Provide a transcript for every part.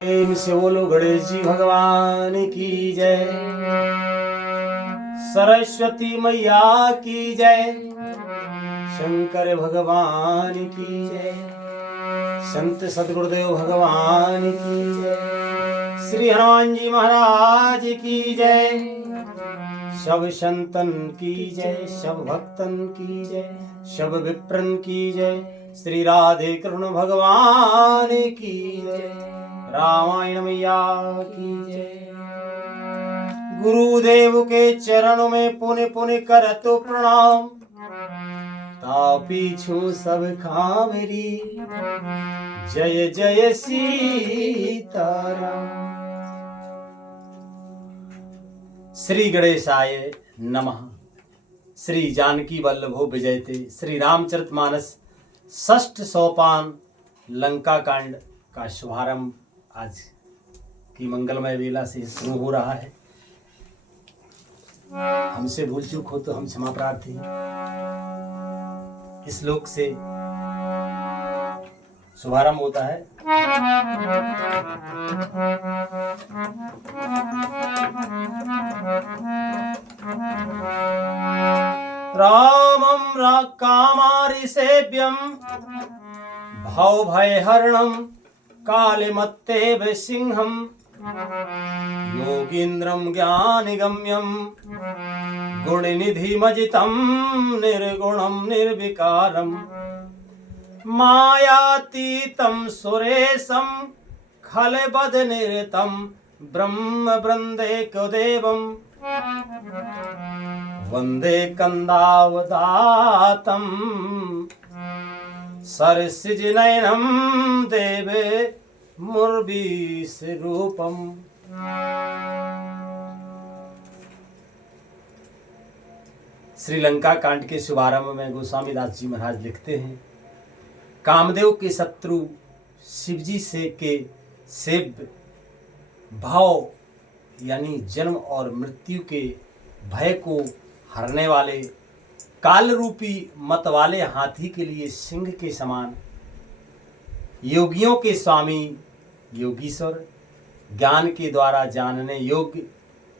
प्रेम से बोलो गणेश जी भगवान की जय, सरस्वती मैया की जय, शंकर भगवान की जय, संत सदगुरुदेव भगवान की जय, श्री हनुमान जी महाराज की जय, सब संतन की जय, सब भक्तन की जय, सब विप्रन की जय, श्री राधे कृष्ण भगवान की जय, रामायण मैया की जय। गुरुदेव के चरणों में पुण्य पुण्य करतो प्रणाम, पीछू सब खावरी, जय जय सीताराम। श्री गणेशाय नमः। श्री जानकी वल्लभो विजयते। श्री रामचरितमानस षष्ठ सोपान लंका कांड का शुभारंभ आज की मंगलमय वेला से शुरू हो रहा है। हमसे भूल चूक हो तो हम क्षमा प्रार्थी। इस श्लोक से शुभारंभ होता है। रामं कामारि सेव्यं भव भयहरणं कालिमत्तेव सिंहं योगीन्द्रं ज्ञानिगम्यं गुणनिधिमजितं निर्गुणं निर्विकारं मायातीतं सुरेशं खलबदनिरतं ब्रह्मवृन्देकदेवं वन्दे कन्दावदातं सरसिजनयनं देवे मुर्वीसरूपम्। श्रीलंका कांड के शुभारंभ में गोस्वामी दास जी महाराज लिखते हैं, कामदेव के शत्रु शिवजी से के सेव्य भाव यानी जन्म और मृत्यु के भय को हरने वाले काल रूपी मत वाले हाथी के लिए सिंह के समान, योगियों के स्वामी योगीश्वर, ज्ञान के द्वारा जानने योग्य,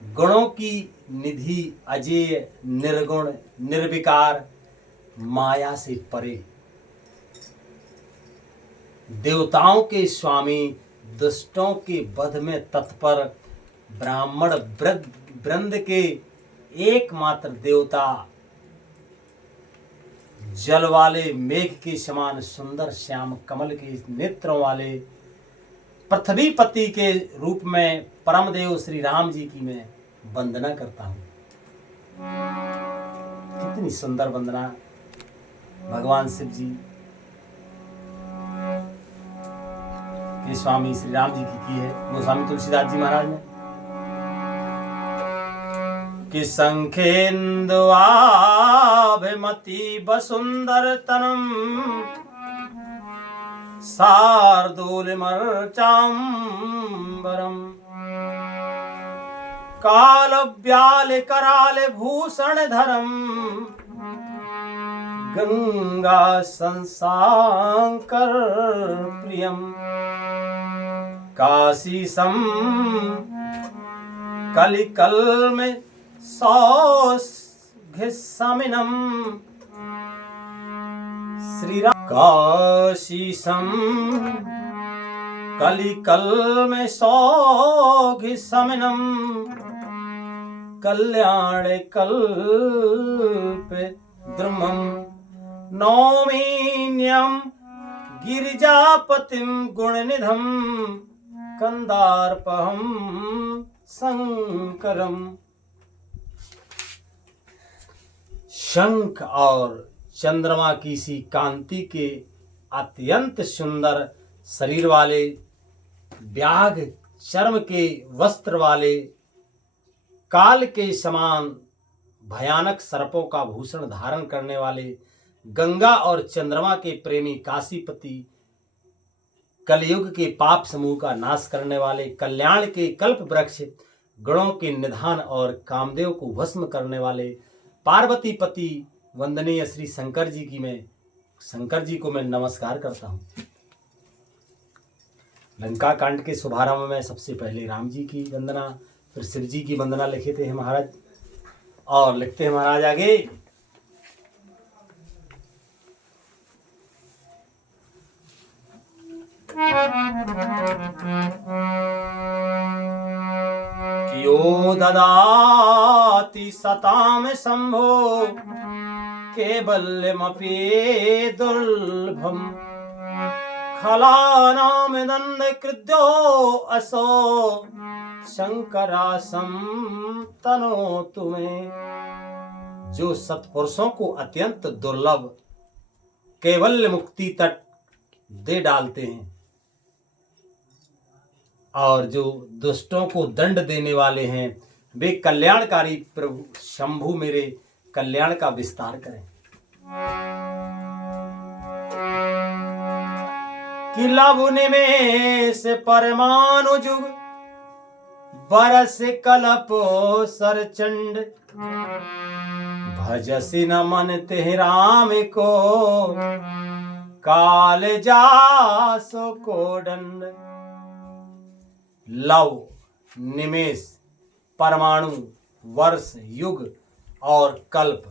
गुणों की निधि अजेय निर्गुण निर्विकार, माया से परे, देवताओं के स्वामी, दुष्टों के वध में तत्पर, ब्राह्मण वृंद के एकमात्र देवता, जल वाले मेघ के समान सुंदर श्याम कमल के नेत्रों वाले, पृथ्वीपति के रूप में परम देव श्री राम जी की मैं वंदना करता हूँ। कितनी सुंदर वंदना भगवान शिव जी के स्वामी श्री राम जी की है गोस्वामी तुलसीदास जी महाराज ने। कि संखेन्दुआभिमति वसुंदर तनम शार्दूलमर्चाम्बरम कालव्याल कराल भूषण धरम गंगा संसांकर प्रियम काशीसम कलिकल में सौघिसमिनम श्री राम काशीसम कलिकल में सौघिसमिनम कल्याण कल्प द्रुमम नौमीन्यम गिरिजापतिम गुणनिधम कंदार्पहम शंकरम। शंख और चंद्रमा की सी कांति के अत्यंत सुंदर शरीर वाले, व्याघ चर्म के वस्त्र वाले, काल के समान भयानक सर्पों का भूषण धारण करने वाले, गंगा और चंद्रमा के प्रेमी काशीपति, कलयुग के पाप समूह का नाश करने वाले, कल्याण के कल्प वृक्ष, गुणों के निधान और कामदेव को भस्म करने वाले, पार्वती पति वंदनीय श्री शंकर जी को मैं नमस्कार करता हूँ। लंका कांड के शुभारंभ में सबसे पहले राम जी की वंदना, फिर शिव जी की वंदना लिखे थे महाराज। और लिखते हैं महाराज आगे, कियो ददाति सताम शंभो केवल्यमपि दुर्लभम खलानाम दंड कृद्यो असो शंकरासम तनो तुम्हें। जो सत्पुरुषों को अत्यंत दुर्लभ केवल मुक्ति तक दे डालते हैं और जो दुष्टों को दंड देने वाले हैं, वे कल्याणकारी प्रभु शंभु मेरे कल्याण का विस्तार करें। कि लव निमेष परमाणु जुग बरस कलपो सरचंड भजसी न मन ते राम को काल जासो को दंड। लव, निमेष, परमाणु, वर्ष, युग और कल्प,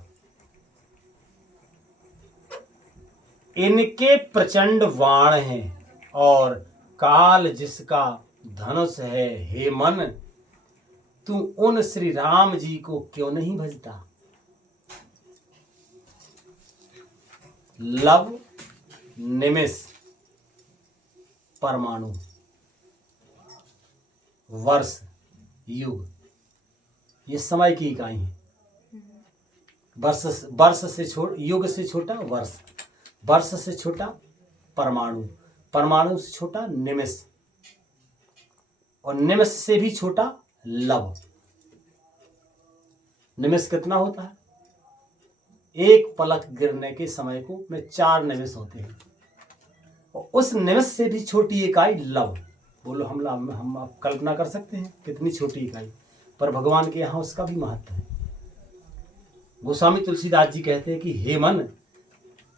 इनके प्रचंड बाण हैं और काल जिसका धनुष है। हे मन, तू उन श्री राम जी को क्यों नहीं भजता। लव, निमेष, परमाणु, वर्ष, युग, ये समय की इकाई है। वर्ष से युग से छोटा वर्ष, वर्ष से छोटा परमाणु, परमाणु से छोटा निमेष और निमेष से भी छोटा लव। निमेष कितना होता है? एक पलक गिरने के समय को में 4 निमेष होते हैं और उस निमेष से भी छोटी इकाई लव। बोलो हम आप कल्पना कर सकते हैं कितनी छोटी इकाई, पर भगवान के यहाँ उसका भी महत्व है। गोस्वामी तुलसीदास जी कहते हैं कि हे मन,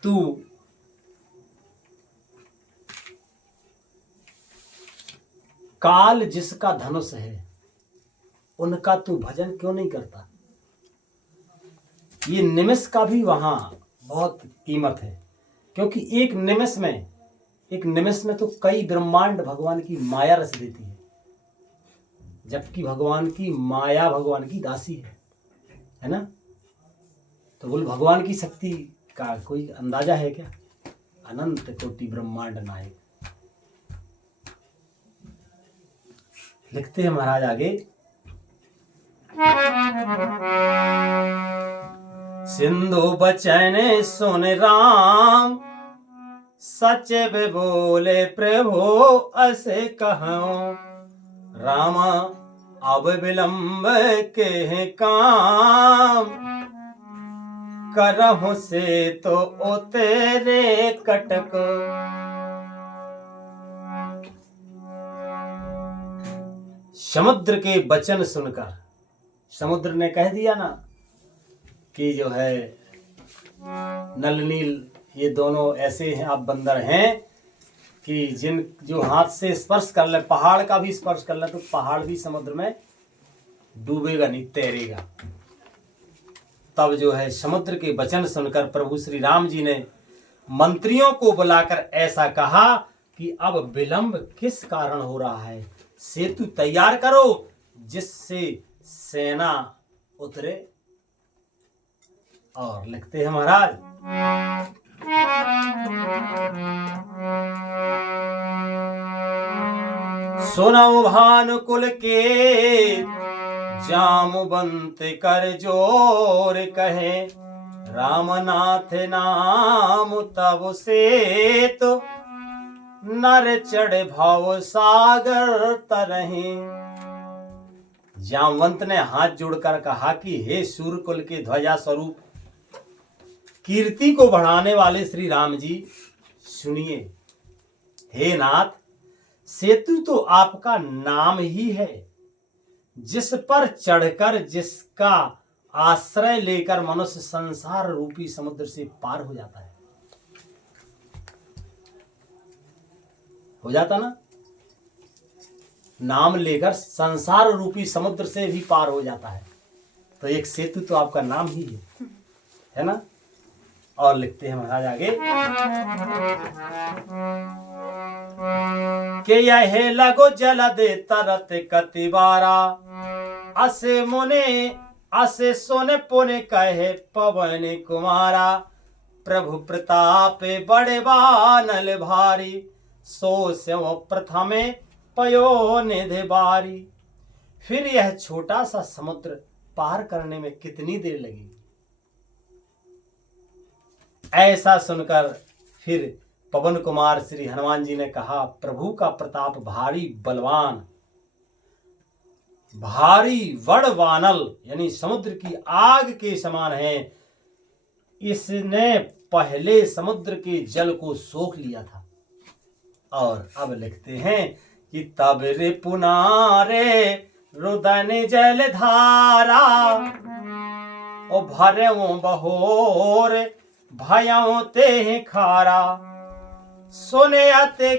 तू काल जिसका धनुष है उनका तू भजन क्यों नहीं करता। ये निमिष का भी वहां बहुत कीमत है, क्योंकि एक निमिष में तो कई ब्रह्मांड भगवान की माया रच देती है, जबकि भगवान की माया भगवान की दासी है ना। तो बोल भगवान की शक्ति का कोई अंदाजा है क्या। अनंत कोटि ब्रह्मांड नायक। लिखते हैं महाराज आगे, सिंधु बचन सुन राम सच बोले प्रभु असे कहूं। राम अब विलंब के काम करहु से तो ओ तेरे कटक। समुद्र के वचन सुनकर, समुद्र ने कह दिया ना कि जो है नल नील ये दोनों ऐसे हैं, आप बंदर हैं कि जो हाथ से स्पर्श कर ले, पहाड़ का भी स्पर्श कर ले तो पहाड़ भी समुद्र में डूबेगा नहीं, तैरेगा। तब जो है समुद्र के वचन सुनकर प्रभु श्री राम जी ने मंत्रियों को बुलाकर ऐसा कहा कि अब विलंब किस कारण हो रहा है, सेतु तैयार करो जिससे सेना उतरे। और लिखते हैं महाराज, सुनो भानुकुल के जामुबंत कर जोर कहे। रामनाथ नाम तब से तो नर चढ़ भाव सागर तरहे। जामवंत ने हाथ जोड़कर कहा कि हे सूर्यकुल के ध्वजा स्वरूप कीर्ति को बढ़ाने वाले श्री राम जी सुनिए। हे नाथ, सेतु तो आपका नाम ही है, जिस पर चढ़कर जिसका आश्रय लेकर मनुष्य संसार रूपी समुद्र से पार हो जाता है। हो जाता ना। नाम लेकर संसार रूपी समुद्र से भी पार हो जाता है। तो एक सेतु तो आपका नाम ही है ना। और लिखते हैं महाराज आगे कि यह लगो जल दे तरत कतिबारा, असे मुने असे सोने पुने कहे पवन कुमारा, प्रभु प्रताप बड़े बानल भारी, सो स्यो प्रथमे पयो निधि बारी। फिर यह छोटा सा समुद्र पार करने में कितनी देर लगी। ऐसा सुनकर फिर पवन कुमार श्री हनुमान जी ने कहा, प्रभु का प्रताप भारी बलवान, भारी वड़ वानल यानी समुद्र की आग के समान है। इसने पहले समुद्र के जल को सोख लिया था। और अब लिखते हैं कि तब रे पुनारे रुदन जल धारा, ओ भरे बहोर भयों ते खारा, सुने अते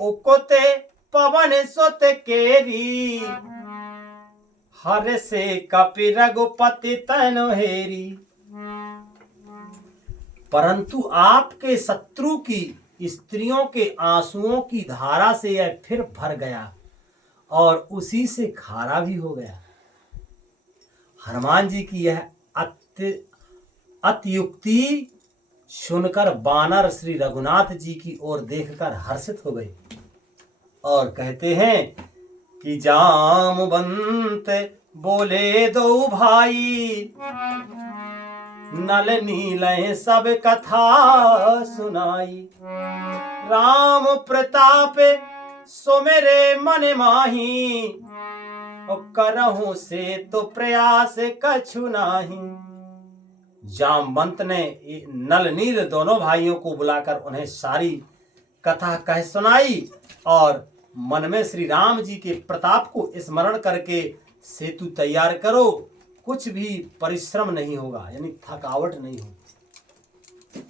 उकोते पवन सुत केरी, हर से कपि रघुपति तनु हेरी। परंतु आपके शत्रु की स्त्रियों के आंसुओं की धारा से यह फिर भर गया और उसी से खारा भी हो गया। हनुमान जी की यह अत्युक्ति सुनकर बानर श्री रघुनाथ जी की ओर देखकर हर्षित हो गए और कहते हैं कि जामवंत बोले दो भाई, नल नील सब कथा सुनाई, राम प्रताप सो मेरे मन माही, करहूं से तो प्रयास कछु नाही। जामवंत ने नल नील दोनों भाइयों को बुलाकर उन्हें सारी कथा कह सुनाई और मन में श्री राम जी के प्रताप को स्मरण करके सेतु तैयार करो, कुछ भी परिश्रम नहीं होगा यानी थकावट नहीं होगी।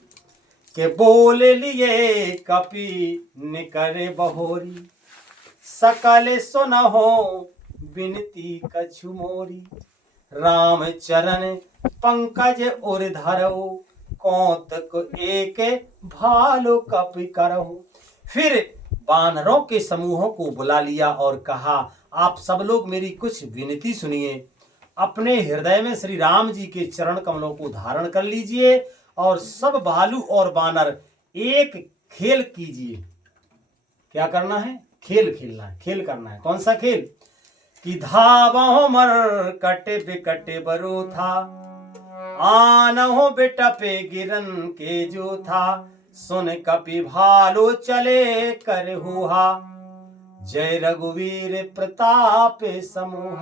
के बोल लिए कपि निकरे बहोरी, सकल सुनहो बिनती कछु मोरी, राम चरण पंकज उर धरो, कौतक एक भालो कपि करहु। फिर बानरों के समूहों को बुला लिया और कहा, आप सब लोग मेरी कुछ विनती सुनिए। अपने हृदय में श्री राम जी के चरण कमलों को धारण कर लीजिए और सब भालू और बानर एक खेल कीजिए। क्या करना है? खेल खेलना है, खेल करना है। कौन सा खेल? कि धावो मर कटे बिकटे बरो था, आनहो बिटपे गिरन के जो था, सुन कपि भालो चले कर हुआ, जय रघुवीर प्रताप समूह।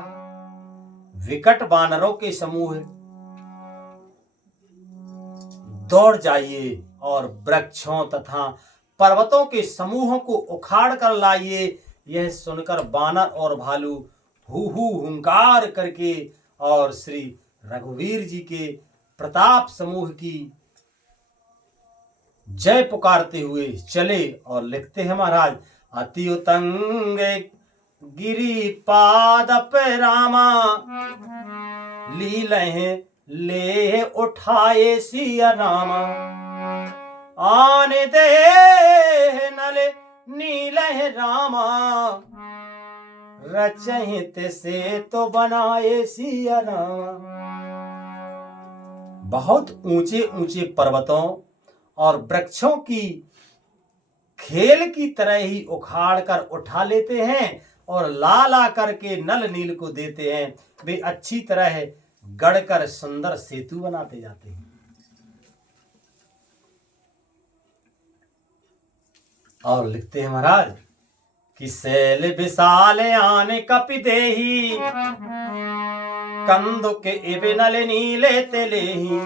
विकट बानरों के समूह दौड़ जाइए और वृक्षों तथा पर्वतों के समूहों को उखाड़ कर लाइए। यह सुनकर बानर और भालू हु हु हुंकार करके और श्री रघुवीर जी के प्रताप समूह की जय पुकारते हुए चले। और लिखते हैं महाराज, अति उतंग गिरी पादप रामा, लीलहे ले उठाए सिया रामा, आन दे नल नीलह रामा, रचहित से तो बनाए सिया रामा। बहुत ऊंचे ऊंचे पर्वतों और वृक्षों की खेल की तरह ही उखाड़ कर उठा लेते हैं और ला ला करके नल नील को देते हैं। वे अच्छी तरह गढ़कर सुंदर सेतु बनाते जाते हैं। और लिखते हैं महाराज कि शैल विशाल आने कपि देही, कंदु के इबे नल नीले तेलेही,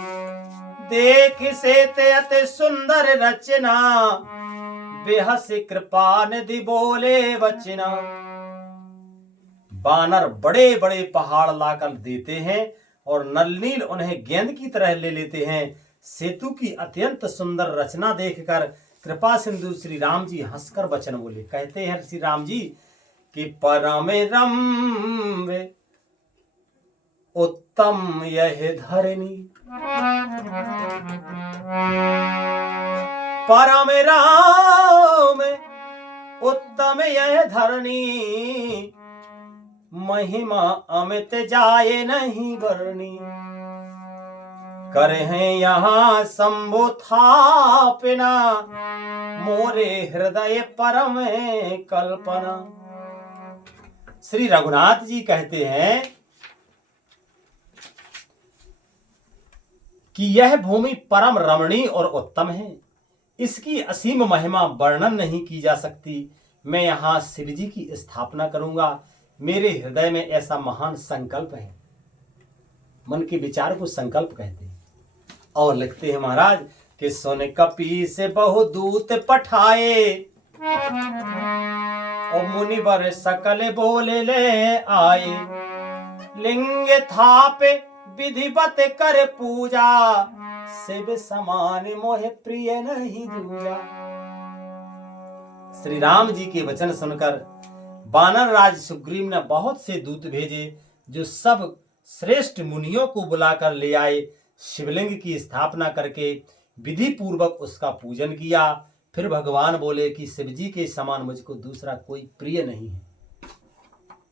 देख से ते अति सुंदर रचना, बेहस कृपा निधि बोले वचना। बानर बड़े बड़े पहाड़ लाकर देते हैं और नलनील उन्हें गेंद की तरह ले लेते हैं। सेतु की अत्यंत सुंदर रचना देखकर कृपा सिंधु श्री राम जी हंसकर वचन बोले। कहते हैं श्री राम जी कि परम रम्य उत्तम यह धरनी। परम राम उत्तम यह धरनी, महिमा अमित जाए नहीं वर्णी। करें यहाँ शंभु थापना, मोरे हृदय परम कल्पना। श्री रघुनाथ जी कहते हैं कि यह भूमि परम रमणीय और उत्तम है, इसकी असीम महिमा वर्णन नहीं की जा सकती। मैं यहाँ शिव जी की स्थापना करूंगा। मेरे हृदय में ऐसा महान संकल्प है। मन के विचार को संकल्प कहते हैं। और लिखते हैं महाराज कि सुन कपि से बहु दूत पठाए, और मुनिवर सकल बोले ले आए। लिंग थापे विधिवत कर पूजा, शिव समान मोह प्रिय नहीं दूजा। श्री राम जी के वचन सुनकर वानर राज सुग्रीव ने बहुत से दूत भेजे, जो सब श्रेष्ठ मुनियों को बुलाकर ले आए। शिवलिंग की स्थापना करके विधि पूर्वक उसका पूजन किया। फिर भगवान बोले कि शिव जी के समान मुझको दूसरा कोई प्रिय नहीं है।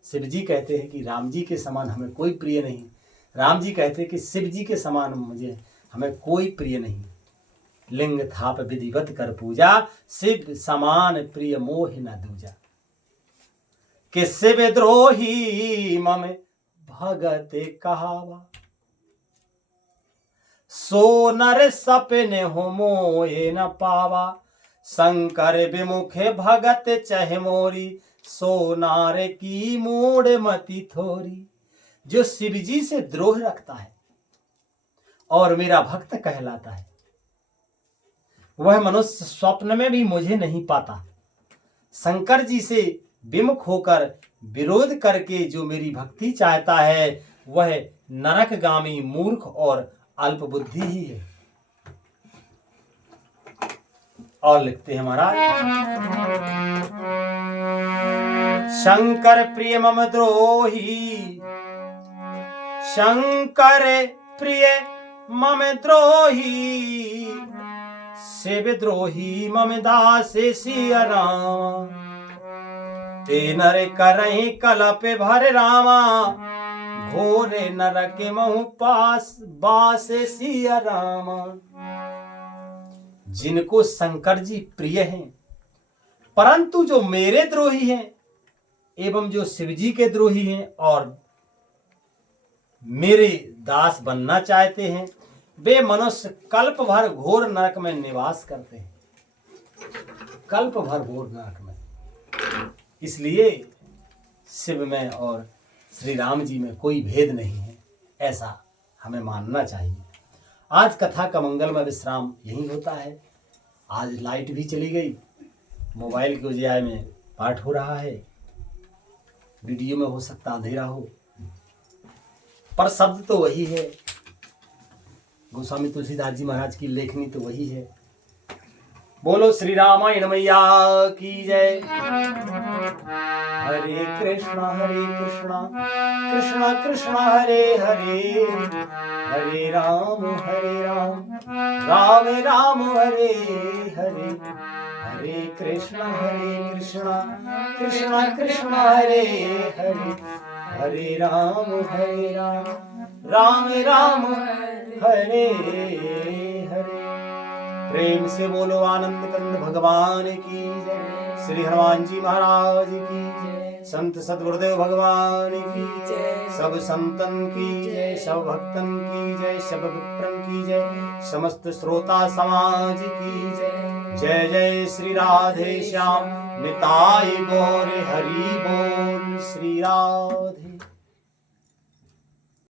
शिव जी कहते हैं कि राम जी के समान हमें कोई प्रिय नहीं। राम जी कहते हैं कि शिव जी के समान हमें कोई प्रिय नहीं। लिंग थाप विधिवत कर पूजा, शिव समान प्रिय मोह न दूजा। कि शिव द्रोही मम भगत कहावा, सो नर सपने हो मोहे न पावा। शंकर विमुखे भगत चह मोरी, सो नार की मूड मति थोरी। जो शिव जी से द्रोह रखता है और मेरा भक्त कहलाता है, वह मनुष्य स्वप्न में भी मुझे नहीं पाता। शंकर जी से विमुख होकर विरोध करके जो मेरी भक्ति चाहता है, वह नरकगामी मूर्ख और अल्प बुद्धि ही है। और लिखते हैं महाराज, शंकर प्रिय मम द्रोही, शंकर प्रिय मम द्रोही। शिव द्रोही मम दास सिया राम, ते नर करहि कलप भर रामा। घोरे नरक महु पास बास सिया रामा। जिनको शंकर जी प्रिय हैं, परंतु जो मेरे द्रोही हैं एवं जो शिव जी के द्रोही हैं और मेरे दास बनना चाहते हैं, वे मनुष्य कल्प भर घोर नरक में निवास करते हैं। कल्प भर घोर नरक में। इसलिए शिव में और श्री राम जी में कोई भेद नहीं है, ऐसा हमें मानना चाहिए। आज कथा का मंगलमय विश्राम यही होता है। आज लाइट भी चली गई, मोबाइल के उजियारे में पाठ हो रहा है, वीडियो में हो सकता अंधेरा हो, पर शब्द तो वही है। गोस्वामी तुलसीदास जी महाराज की लेखनी तो वही है। बोलो श्री रामायण मैया की जय। हरे कृष्णा कृष्णा कृष्णा हरे हरे, हरे राम राम राम हरे हरे। हरे कृष्णा कृष्णा कृष्णा हरे हरे, हरे राम राम राम हरे हरे। प्रेम से बोलो आनंद कंद भगवान की जय। श्री हनुमान जी महाराज की जय। संत सद्गुरुदेव भगवान की जय। सब संतन की जय, सब भक्तन की जय, सब विप्रन की जय, समस्त श्रोता समाज की जय। जय जय श्री राधे श्याम निताई गौर हरि बोल। श्री राधे।